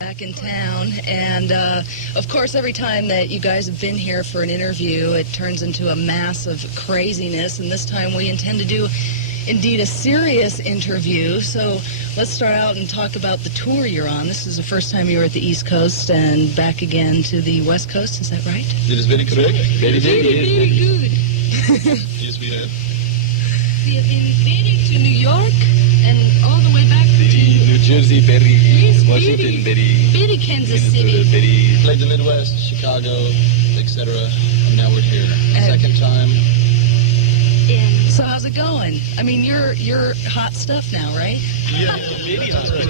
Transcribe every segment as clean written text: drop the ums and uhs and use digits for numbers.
Back in town, and of course every time that you guys have been here for an interview it turns into a mass of craziness, and this time we intend to do indeed a serious interview. So let's start out and talk about the tour you're on. This is the first time you were at the East Coast and back again to the West Coast, is that right? It is very correct. Very good. Yes, we have. We have been very to New York and all the way back to New Jersey, very Yes, Washington, very Kansas City. very played the Midwest, Chicago, etc. And now we're here. Second time. So how's it going? I mean, you're hot stuff now, right? Yeah, very hot stuff. The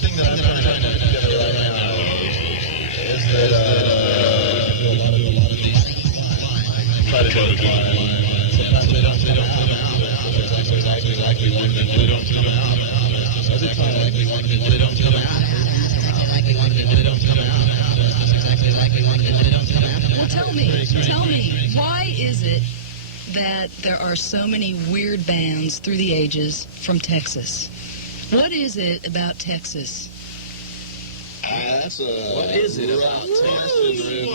thing that I'm trying to put together right now is that a lot of these try to go to sometimes they don't come out exactly like we wanted them to. They don't come out. Other times like we wanted them to. They don't come out. Like we wanted them to. They don't come out. Exactly like we wanted them to. They don't come out. Well, tell me, why is it that there are so many weird bands through the ages from Texas? What is it about Texas? That's a... What is it about Texas?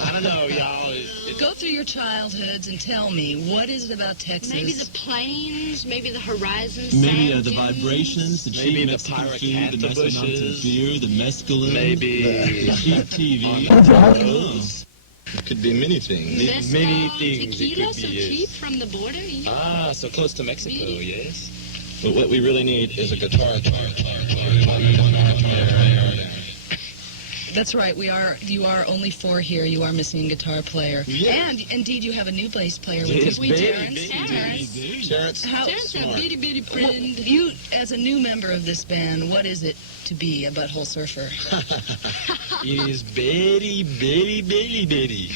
I don't know, y'all. Go through your childhoods and tell me, what is it about Texas? Maybe the plains, maybe the horizons. Maybe the vibrations, the Maybe cheap the Mexican food, the pyracantha Mexican bushes. beer, the mescaline, Maybe the cheap TV. It could be many things. Mezcal, many things it tequila, could be, so yes. cheap from the border. Yeah. Ah, so close to Mexico, yes. But what we really need is a guitar. That's right. You are only four here. You are missing a guitar player. Yes. And indeed, you have a new bass player with Yes, you. baby, Terrence, Terrence, a bitty bitty friend. You, as a new member of this band, what is it to be a Butthole Surfer? It is very, very, very, very.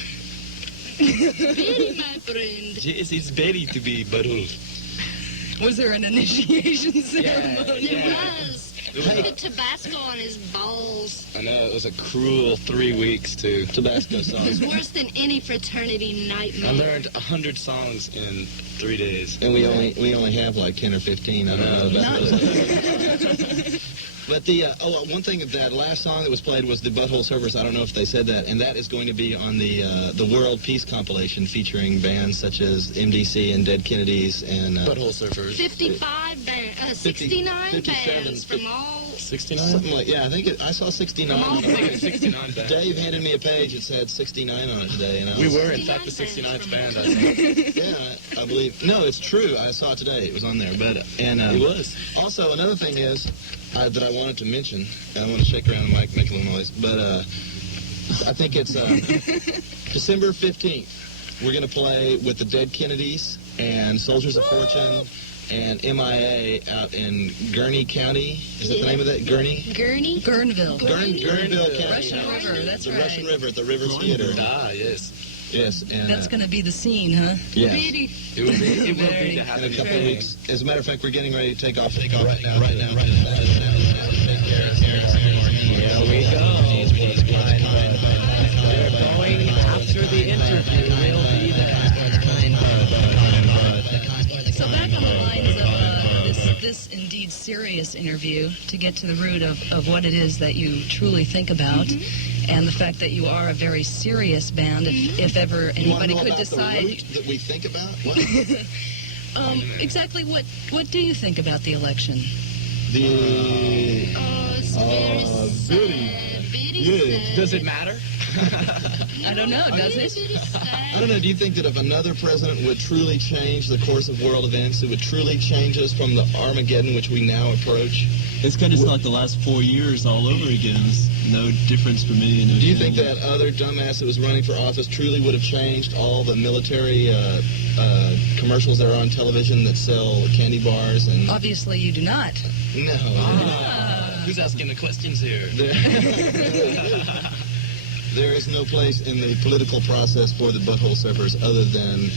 Bitty, my friend. Yes, it's very to be butthole. Was there an initiation ceremony? It was. He put Tabasco on his balls. I know, it was a cruel 3 weeks to Tabasco It song. was worse than any fraternity I nightmare. learned 100 songs in 3 days. And we only have like 10 or 15. I don't know about those. But the one thing of that last song that was played was the Butthole Surfers. I don't know if they said that, and that is going to be on the World Peace compilation featuring bands such as MDC and Dead Kennedys and Butthole Surfers. 55 bands, 69 57, bands from all. 69? something like I think I saw 69. Come on, I think it's 69 bands. Dave handed me a page that said 69 on it today, and I We was, were, in fact, the 69th band. I think. yeah, I believe. No, it's true. I saw it today. It was on there. But It was. Also, another thing is that I wanted to mention. I want to shake around the mic, make a little noise. But I think it's December 15th. We're going to play with the Dead Kennedys and Soldiers of Fortune and MIA out in Gurney County. Is that the name of that? Gurney? Gurney? Gurnville. Gurnville County. Russian River, that's the right. Russian River at the Rivers Theater. Ah, yes. Yes, and That's going to be the scene, huh? yes. Bitty. It will be to In happen. a couple of weeks. As a matter of fact, we're getting ready to take off right now. Here we go. They're going after the interview. They'll be there. So back on the lines of this indeed serious interview, to get to the root of what it is that you truly think about, and the fact that you are a very serious band, if ever You want to anybody know could about the decide. route that we think about? What? Exactly what do you think about the election? The Oh, it's very sad. Bitty sad. Does it matter? I don't know, does Bitty, it? bitty sad. I don't know. Do you think that if another president would truly change the course of world events, it would truly change us from the Armageddon which we now approach? It's kind of like the last 4 years all over again. It's no difference for me. No Do you think change. that other dumbass that was running for office truly would have changed all the military commercials that are on television that sell candy bars and? Obviously, you do not. No. Who's asking the questions here? There is no place in the political process for the Butthole Surfers other than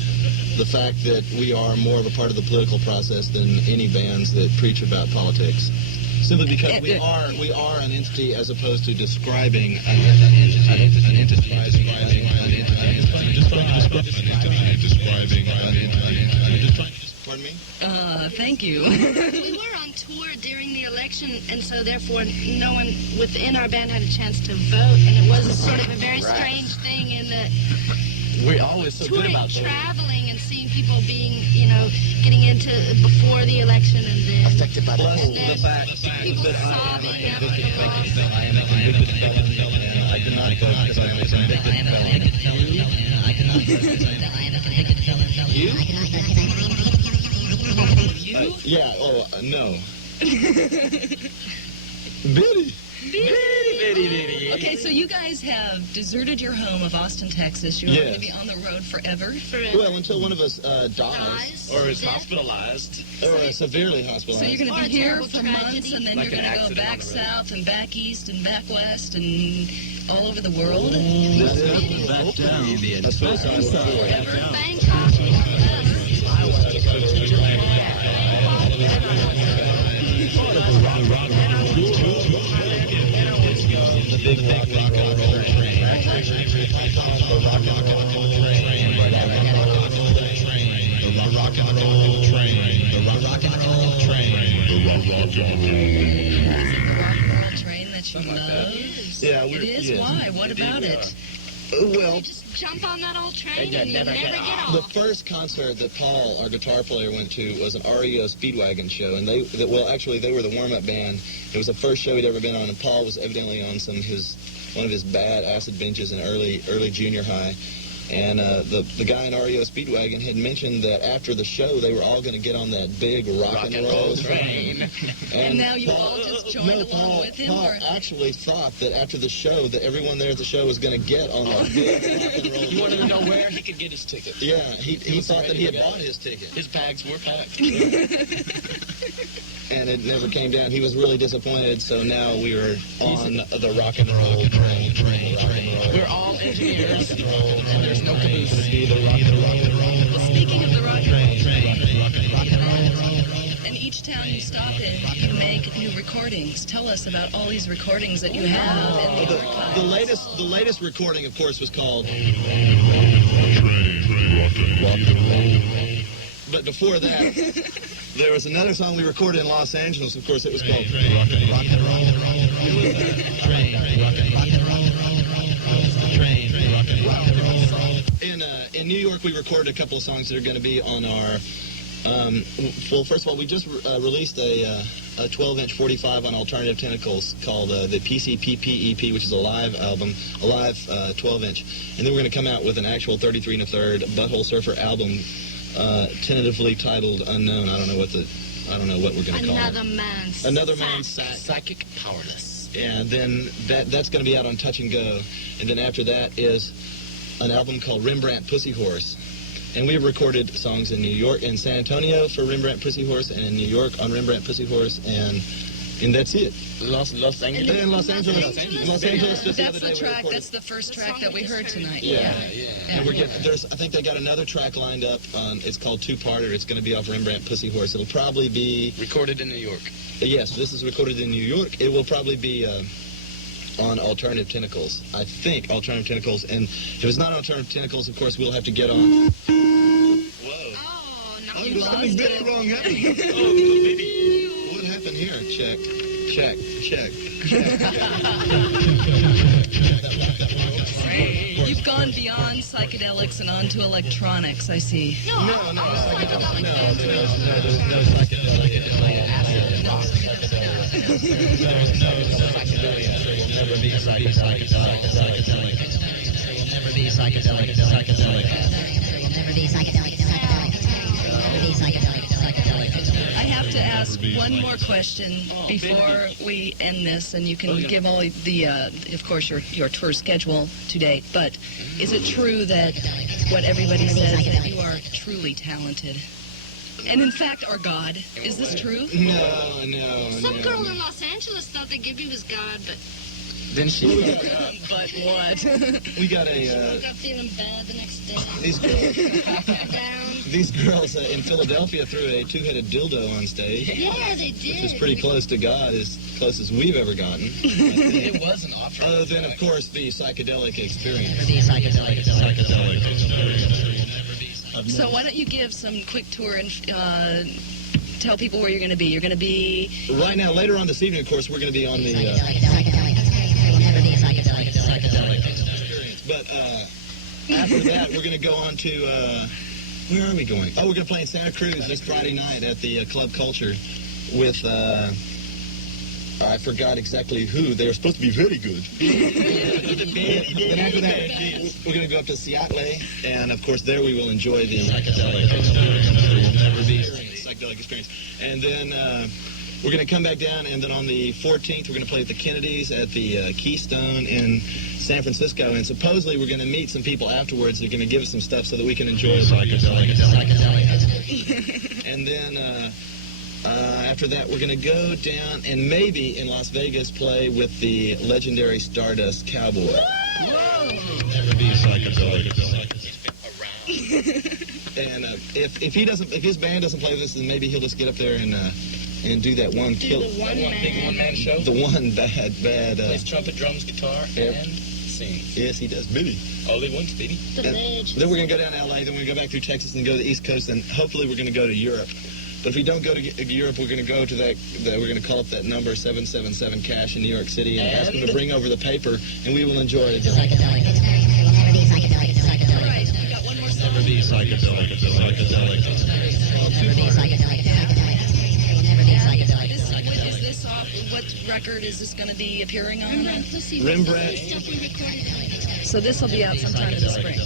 the fact that we are more of a part of the political process than any bands that preach about politics. Simply because we are an entity as opposed to describing an entity. Pardon me? Thank you. We were on tour during election, and so therefore no one within our band had a chance to vote, and it was sort of a very strange thing in that We're always so good touring, about voting. traveling, and seeing people being, getting into before the election, and then Affected by and then the fact people that sobbing after the loss. I am a convicted felon, and I cannot vote because I am a convicted felon. I cannot vote because I am a convicted felon. You? Yeah, no. Biddy! Okay, so you guys have deserted your home of Austin, Texas. You're going to be on the road forever. Well, until one of us dies, Dies. Or is hospitalized. or severely So hospitalized. you're going Or to a be here terrible for months, tragedy. and then Like you're an going to go accident back on the road. south and back east and back west and all over the world. Back down. I suppose so. Bangkok. The big rock and roll train. The rock and roll train. The rock and roll train. The rock and roll train. The rock and roll train. The rock and Rocknroll train that you love. Yeah, It is? Why? What about it? Well, You just jump on that old train and you never get the off. first concert that Paul, our guitar player, went to was an REO Speedwagon show, and they were the warm-up band. It was the first show he'd ever been on, and Paul was evidently on one of his bad acid binges in early junior high. And the guy in REO Speedwagon had mentioned that after the show they were all going to get on that big rock and roll train. And now you all just joined along with him? Paul Or? actually thought that after the show that everyone there at the show was going to get on that big rock and roll. You wanted to know where he could get his ticket. Yeah, he thought that he had bought his ticket. His bags were packed. And it never came down. He was really disappointed, so now we are on the rock and roll train. We're all engineers, and there's no caboose. Well, speaking of the rock and roll train, and each town you stop in, you make new recordings. Tell us about all these recordings that you have in the archives. The latest recording, of course, was called. But before that, there was another song we recorded in Los Angeles. Of course, it was called Rock and Roll. In New York, we recorded a couple of songs that are going to be on our. Well, first of all, we just released a 12-inch 45 on Alternative Tentacles called the PCPP EP, which is a live album, a live 12-inch. And then we're going to come out with an actual 33 1/3 Butthole Surfer album, tentatively titled Unknown. I don't know what we're going to call it. Another man's sack. Psychic powerless. And then that's going to be out on Touch and Go. And then after that is an album called Rembrandt Pussy Horse. And we've recorded songs in New York, in San Antonio for Rembrandt Pussy Horse, and in New York on Rembrandt Pussy Horse, and that's it. Los Angeles. And in Los Angeles just the other day we track. recorded. That's the first track that we heard tonight. Yeah. And I think they got another track lined up. It's called Two-Parter. It's going to be off Rembrandt Pussy Horse. It'll probably be Recorded in New York. Yes, this is recorded in New York. It will probably be on Alternative Tentacles. I think Alternative Tentacles. And if it's not Alternative Tentacles, of course, we'll have to get on. Oh, no, You lost it. Wrong happened. What happened here? Check. You've gone beyond psychedelics and onto electronics, I see. No, psychedelic. There's no psychedelic. Never be psychedelic. Never be psychedelic. I have to ask one more question before we end this, and you can give all the, of course, your tour schedule to date. But is it true that what everybody says that you are truly talented, and in fact are God? Is this true? No. Some girl in Los Angeles thought that Gibby was God, but Then she. But what? We got she woke up feeling bad the next day. These girls in Philadelphia threw a two-headed dildo on stage. Yeah, they did. Which is pretty close to God, as close as we've ever gotten. It was an opera. Other than, of course, the psychedelic experience. So why don't you give some quick tour tell people where you're going to be. You're going to be... Right now, later on this evening, of course, we're going to be on the... But after that, we're going to go on to... where are we going? Oh, we're going to play in Santa Cruz this Friday night at the Club Culture with... I forgot exactly who. They were supposed to be very good. Then after that, we're going to go up to Seattle, and of course there we will enjoy the psychedelic experience. And then we're going to come back down, and then on the 14th we're going to play at the Kennedys at the Keystone in San Francisco, and supposedly we're going to meet some people afterwards. They're going to give us some stuff so that we can enjoy psychedelic. And then... after that, we're going to go down and maybe in Las Vegas play with the legendary Stardust Cowboy. Never be psychedelic. And if his band doesn't play this, then maybe he'll just get up there and do that one big one-man show. The one bad. Plays trumpet, drums, guitar, and sings. Yes, he does. Billy. Only once, baby. Then we're going to go down to LA. Then we're going to go back through Texas and go to the East Coast. And hopefully we're going to go to Europe. But if we don't go to Europe, we're going to go to we're going to call up that number 777 cash in New York City and ask them to bring over the paper, and we will enjoy it. Psychedelic. All right, we got one more song. Never be psychedelic. Is this off? What record is this going to be appearing on? Rembrandt. So this will be out sometime in the spring.